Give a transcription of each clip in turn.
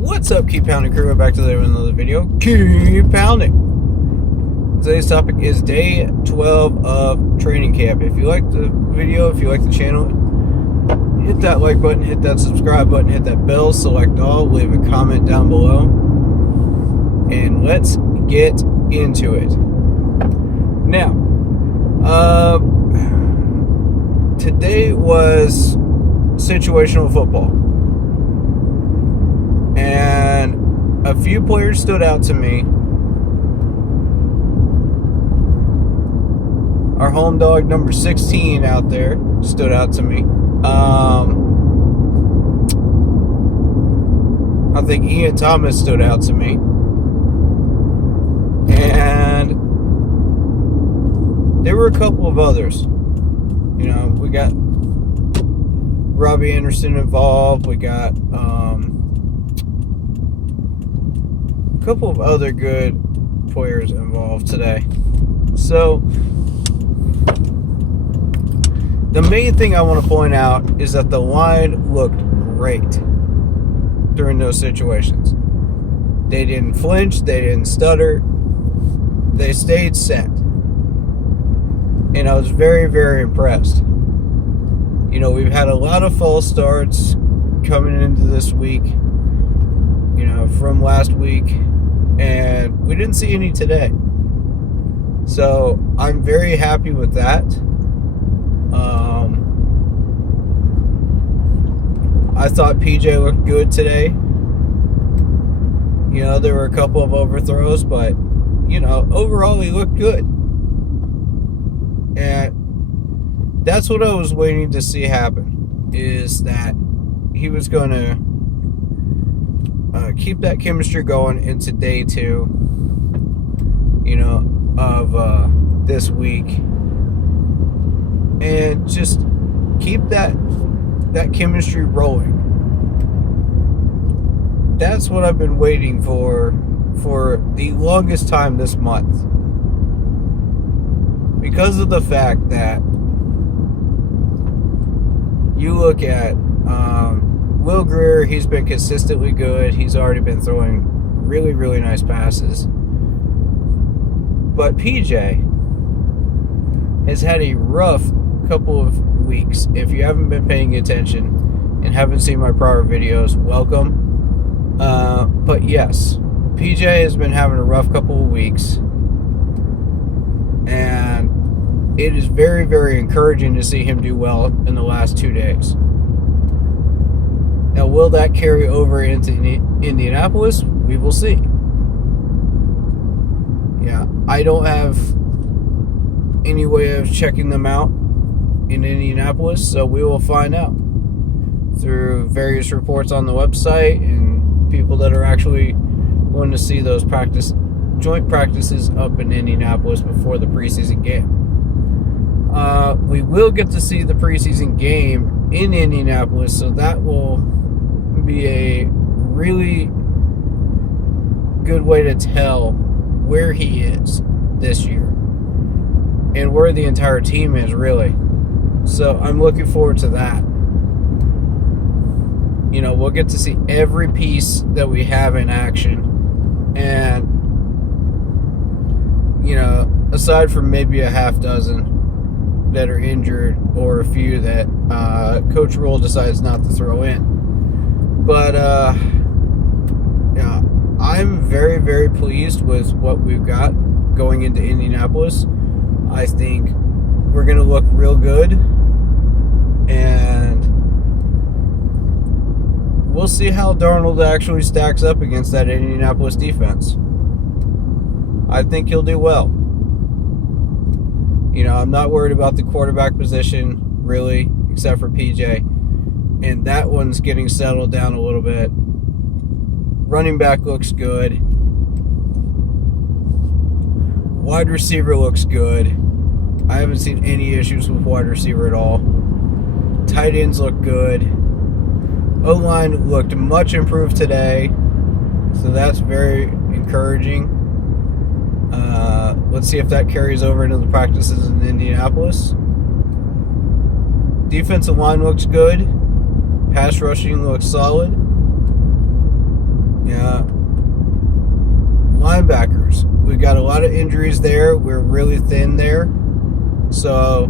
What's up, Keep Pounding crew? Back to another video. Keep pounding. Today's topic is day 12 of training camp. If you like the video, if you like the channel, hit that like button, hit that subscribe button, hit that bell, select all, leave a comment down below, and let's get into it. Now, today was situational football. And a few players stood out to me. Our home dog, number 16 out there, stood out to me. I think Ian Thomas stood out to me. And there were a couple of others. You know, we got Robbie Anderson involved. We got a couple of other good players involved today. So the main thing I want to point out is that the line looked great during those situations. They didn't flinch, they didn't stutter, they stayed set. And I was very, very impressed. You know, we've had a lot of false starts coming into this week, you know, from last week, and we didn't see any today. So I'm very happy with that. I thought PJ looked good today. You know, there were a couple of overthrows, but, you know, overall he looked good. And that's what I was waiting to see happen, is that he was going to keep that chemistry going into day 2, you know, of this week, and just keep that chemistry rolling. That's what I've been waiting for the longest time this month, because of the fact that you look at Will Greer, he's been consistently good. He's already been throwing really, really nice passes. But PJ has had a rough couple of weeks. If you haven't been paying attention and haven't seen my prior videos, welcome. But yes, PJ has been having a rough couple of weeks. And it is very, very encouraging to see him do well in the last 2 days. Now, will that carry over into Indianapolis? We will see. Yeah, I don't have any way of checking them out in Indianapolis, so we will find out through various reports on the website and people that are actually going to see those joint practices up in Indianapolis before the preseason game. We will get to see the preseason game in Indianapolis, so that will be a really good way to tell where he is this year and where the entire team is, really. So I'm looking forward to that. You know, we'll get to see every piece that we have in action. And, you know, aside from maybe a half dozen that are injured, or a few that Coach Rule decides not to throw in. But, yeah, I'm very, very pleased with what we've got going into Indianapolis. I think we're going to look real good. And we'll see how Darnold actually stacks up against that Indianapolis defense. I think he'll do well. You know, I'm not worried about the quarterback position, really, except for PJ. And that one's getting settled down a little bit. Running back looks good. Wide receiver looks good. I haven't seen any issues with wide receiver at all. Tight ends look good. O-line looked much improved today, so that's very encouraging. Let's see if that carries over into the practices in Indianapolis. Defensive line looks good. Pass rushing looks solid. lot of injuries there. We're really thin there. So,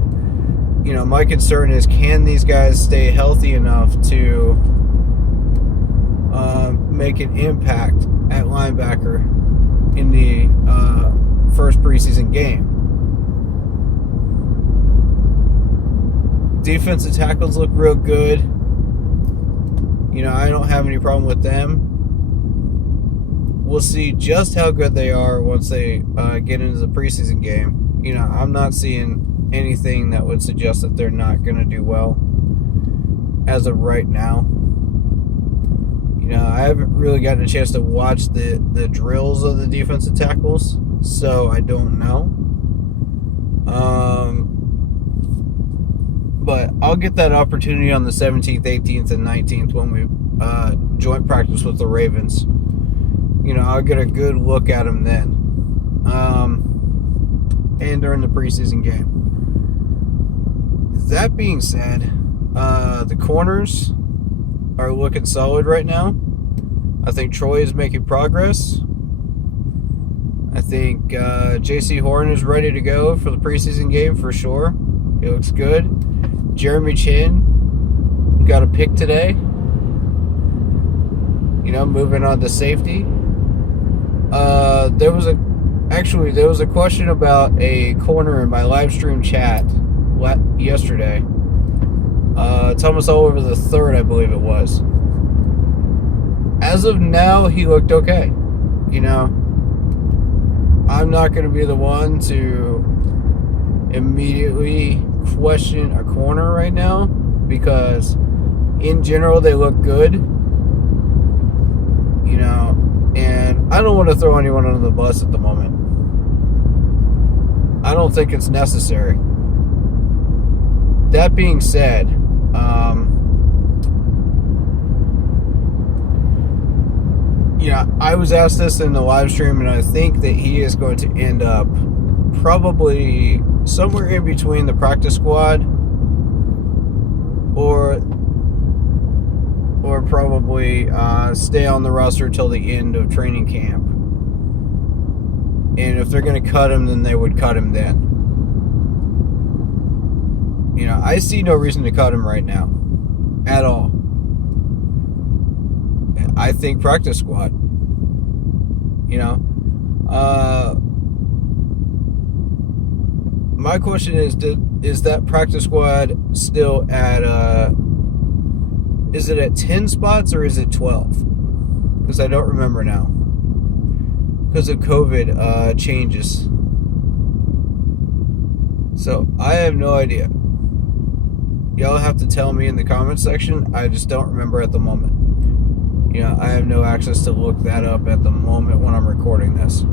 my concern is, can these guys stay healthy enough to make an impact at linebacker in the first preseason game? Defensive tackles look real good. I don't have any problem with them. We'll see just how good they are once they get into the preseason game. I'm not seeing anything that would suggest that they're not going to do well as of right now. I haven't really gotten a chance to watch the drills of the defensive tackles, so I don't know. But I'll get that opportunity on the 17th, 18th, and 19th when we joint practice with the Ravens. I'll get a good look at them then. And during the preseason game. That being said, the corners are looking solid right now. I think Troy is making progress. I think J.C. Horn is ready to go for the preseason game for sure. He looks good. Jeremy Chin got a pick today. Moving on to safety. There was a question about a corner in my live stream chat yesterday. Thomas Oliver III, I believe it was. As of now, he looked okay. I'm not going to be the one to immediately question a corner right now, because in general they look good. And I don't want to throw anyone under the bus at the moment. I don't think it's necessary. That being said, I was asked this in the live stream, and I think that he is going to end up probably somewhere in between the practice squad or probably stay on the roster till the end of training camp. And if they're going to cut him, then they would cut him then. I see no reason to cut him right now at all. I think practice squad. My question is that practice squad still at is it at 10 spots or is it 12? Because I don't remember now. Because of COVID changes. So I have no idea. Y'all have to tell me in the comments section. I just don't remember at the moment. I have no access to look that up at the moment when I'm recording this.